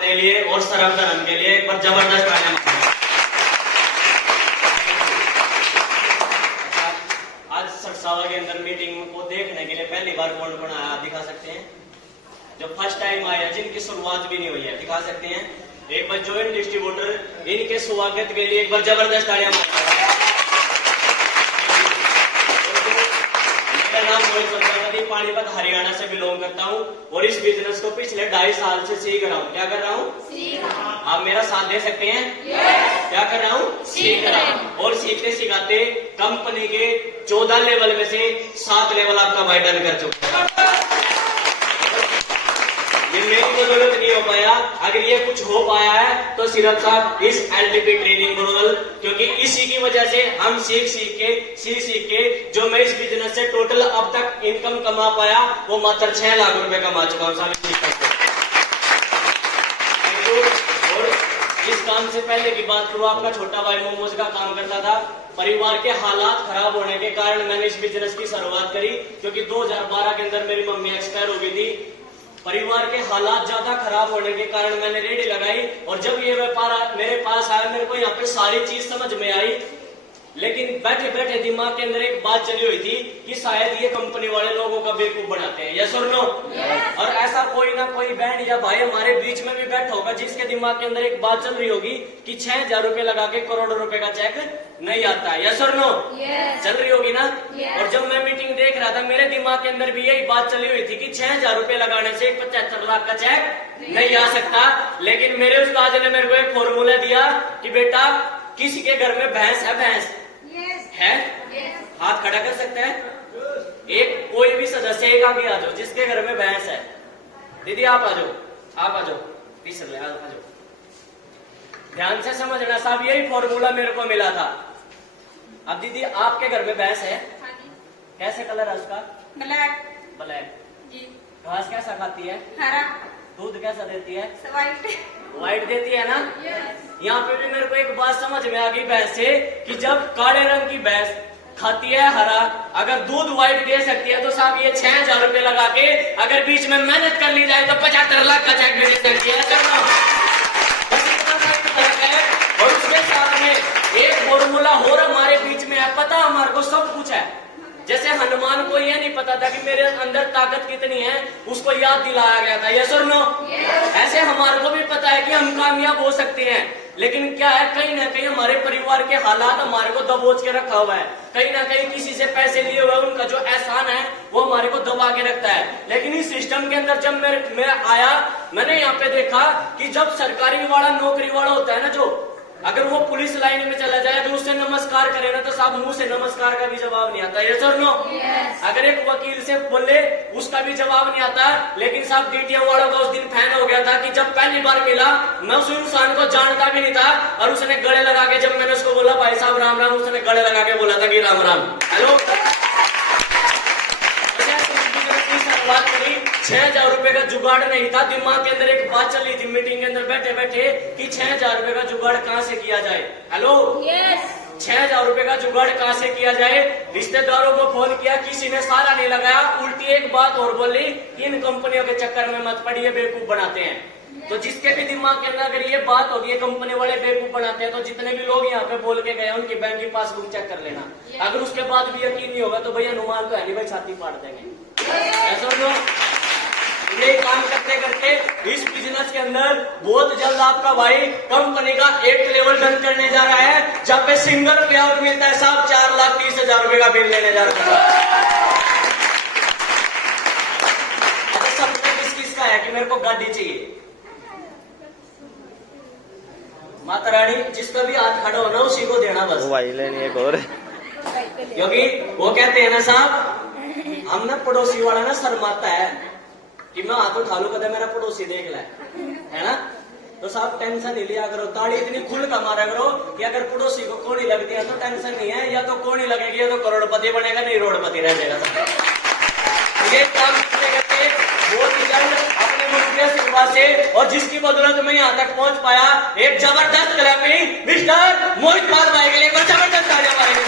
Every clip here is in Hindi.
अपने लिए और सर्व धर्म के लिए एक बार जबरदस्त तालियां मारें। आज सरसावा के अंदर मीटिंग को देखने के लिए पहली बार कौन कौन आया दिखा सकते हैं? जो फर्स्ट टाइम आया, जिनकी शुरुआत भी नहीं हुई है, दिखा सकते हैं? एक बार जॉइंट डिस्ट्रीब्यूटर, इनके स्वागत के लिए एक बार जबरदस्त तालियां मारें। मेरा नाम मोहित प्रजापति, पानीपत हरियाणा से बिलोंग करता हूँ और इस बिजनेस को पिछले 2.5 साल से सीख रहा हूँ। क्या कर रहा हूँ? आप मेरा साथ दे सकते हैं? क्या कर रहा हूँ? सीख रहा हूँ। और सीखते सिखाते कंपनी के 14 लेवल में से 7 लेवल आपका भाई डन कर चुका है। ये मेरी बदौलत नहीं हो पाया। अगर ये कुछ हो पाया है तो सिर्फ साहब इस एलटीपी ट्रेनिंग बदौलत, क्योंकि इसी की वजह से हम सीख के जो मैं इस बिजनेस से टोटल अब तक इनकम कमा पाया वो मात्र 6 लाख रुपए कमा चुका हूँ साल में। और इस काम से पहले की बात करूँ, आपका छोटा भाई मोमोज का काम करता था। परिवार के हालात खराब होने के कारण मैंने इस बिजनेस की शुरुआत करी, क्योंकि 2012 के अंदर मेरी मम्मी एक्सपायर हो गई थी। परिवार के हालात ज्यादा खराब होने के कारण मैंने रेडी लगाई और जब ये व्यापार मेरे पास आया, मेरे को यहाँ पे सारी चीज समझ में आई, लेकिन बैठे बैठे दिमाग के अंदर एक बात चली हुई थी कि शायद ये कंपनी वाले लोगों का बेवकूफ बनाते हैं। यस और नो? और ऐसा कोई ना कोई बहन या भाई हमारे बीच में भी बैठा होगा जिसके दिमाग के अंदर एक बात चल रही होगी कि 6,000 रुपए लगा के करोड़ों रुपए का चेक नहीं आता है। यस और नो? चल रही होगी ना? और जब मैं मीटिंग देख रहा था, मेरे दिमाग के अंदर भी यही बात चली हुई थी कि 6,000 रुपए लगाने से 75 लाख का चेक नहीं आ सकता। लेकिन मेरे उस्ताद ने मेरे को एक फॉर्मूला दिया कि बेटा, किसी के घर में भैंस है? भैंस है? हाथ खड़ा कर सकते हैं? एक कोई भी सदस्य एक आगे आ जाओ जिसके घर में भैंस है। दीदी आप आ जाओ, आप आ जाओ, पीछे ले आ जाओ। ध्यान से समझना साहब, यही फॉर्मूला मेरे को मिला था। अब दीदी आपके घर में भैंस है? कैसे कलर है उसका? ब्लैक। ब्लैक जी। घास कैसा खाती है? हरा। दूध कैसा देती है? व्हाइट। व्हाइट देती है ना? यहाँ पे भी मेरे को एक बात समझ में आ गई भैंस से कि जब काले रंग की भैंस खाती है हरा, अगर दूध व्हाइट दे सकती है तो साहब ये 6,000 रुपए लगा के अगर बीच में मेहनत कर ली जाए तो 75 लाख का चेक भी दे सकती है। और उसके साथ में एक फॉर्मूला और हमारे बीच में है, पता हमारे को सब कुछ है। जैसे हनुमान को यह नहीं पता था कि मेरे अंदर ताकत कितनी है, उसको याद दिलाया गया था। यस और नो? ऐसे हमारे को भी पता है कि हम कामयाब हो सकते हैं, लेकिन क्या है, कहीं ना कहीं हमारे परिवार के हालात हमारे को दबोच के रखा हुआ है। कहीं ना कहीं किसी से पैसे लिए हुए उनका जो एहसान है वो हमारे को दबा के रखता है। लेकिन इस सिस्टम के अंदर जब मैं आया, मैंने यहाँ पे देखा कि जब सरकारी वाला नौकरी वाला होता है ना, जो अगर वो पुलिस लाइन में चला जाए तो उससे नमस्कार करे ना तो साहब मुंह से नमस्कार का भी जवाब नहीं आता। यस और नो? अगर एक वकील से बोले उसका भी जवाब नहीं आता। लेकिन साहब डीटीएम वालों का उस दिन फैन हो गया था कि जब पहली बार मिला, मैं उस इंसान को जानता भी नहीं था और उसने गले लगा के, जब मैंने उसको बोला भाई साहब राम राम, उसने गले लगा के बोला था कि राम राम। हेलो, 6,000 रुपए का जुगाड़ नहीं था। दिमाग के अंदर एक बात चल रही थी मीटिंग के अंदर बैठे बैठे कि 6,000 रुपए का जुगाड़ कहाँ से किया जाए। हेलो, 6,000 रुपए का जुगाड़ कहाँ से किया जाए? रिश्तेदारों को फोन किया, किसी ने सारा नहीं लगाया। उल्टी एक बात और बोली, इन कंपनियों के चक्कर में मत पड़िए, बेवकूफ बनाते हैं। तो जिसके भी दिमाग के अंदर अगर ये बात होगी कंपनी वाले बेवकूफ बनाते हैं, तो जितने भी लोग यहाँ पे बोल के गए उनकी बैंक की पासबुक चेक कर लेना। अगर उसके बाद भी यकीन नहीं होगा तो भैया अनुमान तो है नहीं, भाई छाती फाड़ देंगे। ऐसा ये काम करते करते इस बिजनेस के अंदर बहुत जल्द आपका भाई कंपनी का 8 लेवल डन करने जा रहा है, जहाँ पे सिंगल पे आउट मिलता है साहब 4,30,000 रुपए का बिल लेने जा रहा है। सपना किस किस का है कि मेरे को गाड़ी चाहिए? माता रानी जिसका भी हाथ खड़ा होना उसी को देना बस। भाई लेनी एक और, क्योंकि वो कहते हैं ना साहब, हम ना पड़ोसी वाला ना शर्माता है कि मैं हाथ उठा लू कदे मेरा पड़ोसी देख ले, है ना? तो साहब टेंशन नहीं लिया करो, ताड़ी इतनी खुल का मारा करो कि अगर पड़ोसी को कोड़ी लगती है तो टेंशन नहीं है, या तो कोड़ी लगेगी या तो करोड़पति बनेगा, नहीं रोडपति रह जाएगा। ये काम करते करते बहुत ही जल्द अपने मुख्य शिक्षा से, और जिसकी बदौलत मैं यहाँ तक पहुंच पाया, एक जबरदस्त क्लैपिंग मिस्टर मोहित पाल भाई के लिए जबरदस्त तालियां मारेंगे।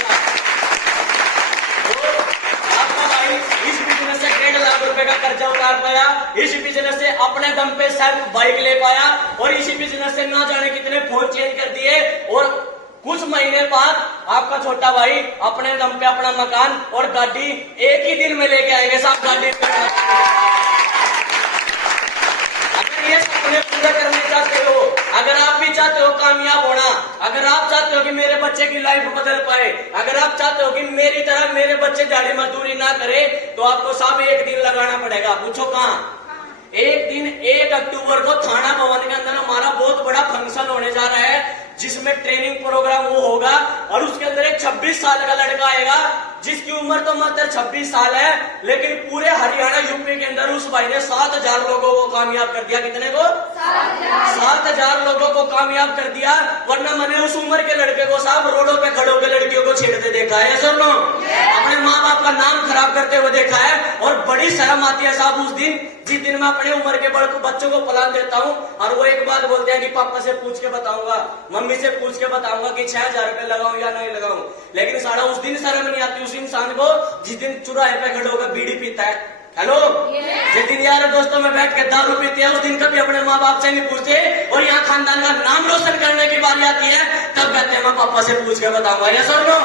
आपका भाई इस बिजनेस से 1.5 लाख रुपए का कर्जा उतार पाया, इस बिजनेस से अपने दम पे सेल्फ बाइक ले पाया और इसी बिजनेस से ना जाने कितने फोन चेंज कर दिए, और कुछ महीने बाद आपका छोटा भाई अपने दम पे अपना मकान और गाड़ी एक ही दिन में लेके आएंगे साहब। गाड़ी अगर ये सपने पूरे करने चाहते हो, अगर आप भी चाहते हो कामयाब होना, अगर आप चाहते हो कि मेरे बच्चे की लाइफ बदल पाए, अगर आप चाहते हो कि मेरी तरह मेरे बच्चे दिहाड़ी मजदूरी ना करे, तो आपको साहब एक दिन लगाना पड़ेगा। पूछो कहाँ? एक दिन 1 अक्टूबर को थाना भवन के अंदर हमारा बहुत बड़ा फंक्शन होने जा रहा है, जिसमें ट्रेनिंग प्रोग्राम वो होगा, और उसके अंदर एक 26 साल का लड़का आएगा जिसकी उम्र तो मात्र 26 साल है, लेकिन पूरे हरियाणा यूपी के अंदर उस भाई ने 7,000 लोगों को कामयाब कर दिया। कितने को? 7,000 लोगों को कामयाब कर दिया। वरना मैंने उस उम्र के लड़के को साहब रोडों पे खड़े होकर लड़कियों को छेड़ते देखा है सर, नो अपने माँ बाप का नाम खराब करते हुए देखा है, और बड़ी शर्म आती है साहब उस दिन जिस दिन मैं अपने उम्र के बच्चों को प्लान देता हूँ, और वो एक बात बोलते हैं कि पापा से पूछ के बताऊंगा, मम्मी से पूछ के बताऊंगा कि 6,000 रुपए लगाऊं या नहीं लगाऊं। लेकिन सारा उस दिन शर्म नहीं आती उस इंसान को जिस दिन चुराहे पे खड़े होकर बीड़ी पीता है। हेलो, जिस दिन यार दोस्तों में बैठ के दारू पीते हैं, उस दिन कभी अपने माँ बाप से नहीं पूछते, और यहाँ खानदान का नाम रोशन करने की बारी आती है तब कहते हैं मैं पापा से पूछ के बताऊंगा। या सर नो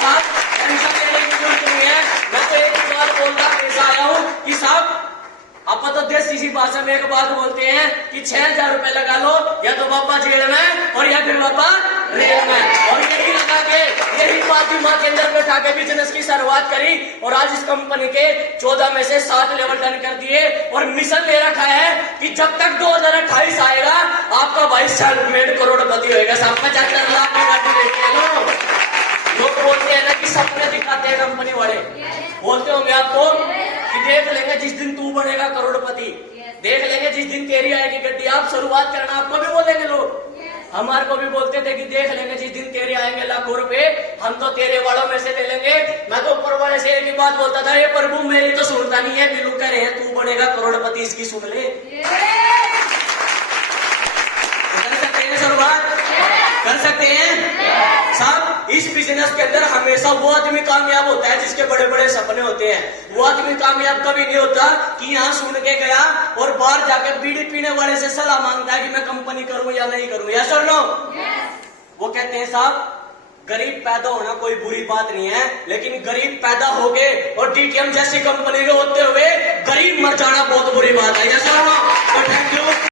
साहब, टेंशन लेने की जरूरत नहीं है। मैं तो एक ही बात बोलता पेश आया हूँ कि साहब आप तो देसी सी भाषा में एक बात बोलते हैं कि 6,000 रुपए लगा लो, या तो पापा जेल में और या फिर पापा रेल में, और यही लगा के यही बात दिमाग के अंदर बैठा के बिजनेस की शुरुआत करी, और आज इस कंपनी के 14 में से 7 लेवल डन कर दिए, और मिशन ले रखा है कि जब तक 2028 आएगा आपका भाई सेल्फ मेड करोड़पति होगा। साहब 75 लाख की गाड़ी लेके लो। लोग बोलते हैं ना कि सपने दिखाते हैं कंपनी वाले, बोलते होंगे आपको कि देख लेंगे जिस दिन तू बनेगा करोड़पति, देख लेंगे जिस दिन तेरी आएगी गड्डी, आप शुरुआत करना। आपको भी बोलेंगे लोग, हमारे को भी बोलते थे कि देख लेंगे जिस दिन तेरे आएंगे लाखों रुपए, हम तो तेरे वालों में से ले लेंगे। मैं तो ऊपर वाले से एक ही बात बोलता था, ये प्रभु मेरी तो सुनता नहीं है, बिल्लू कह रहे हैं तू बनेगा करोड़पति, इसकी सुन ले। कर सकते हैं शुरुआत, कर सकते हैं साहब। इस बिजनेस के अंदर हमेशा वो आदमी कामयाब होता है जिसके बड़े बड़े सपने होते हैं। वो आदमी कामयाब कभी नहीं होता कि यहाँ सुन के गया और बाहर जाकर बीड़ी पीने वाले से सलाह मांगता है कि मैं कंपनी करूं या नहीं करूं। यस और नो? वो कहते हैं साहब गरीब पैदा होना कोई बुरी बात नहीं है, लेकिन गरीब पैदा हो गए और डीटीएम जैसी कंपनी के होते हुए गरीब मर जाना बहुत बुरी बात है। यस और नो? तो थैंक यू।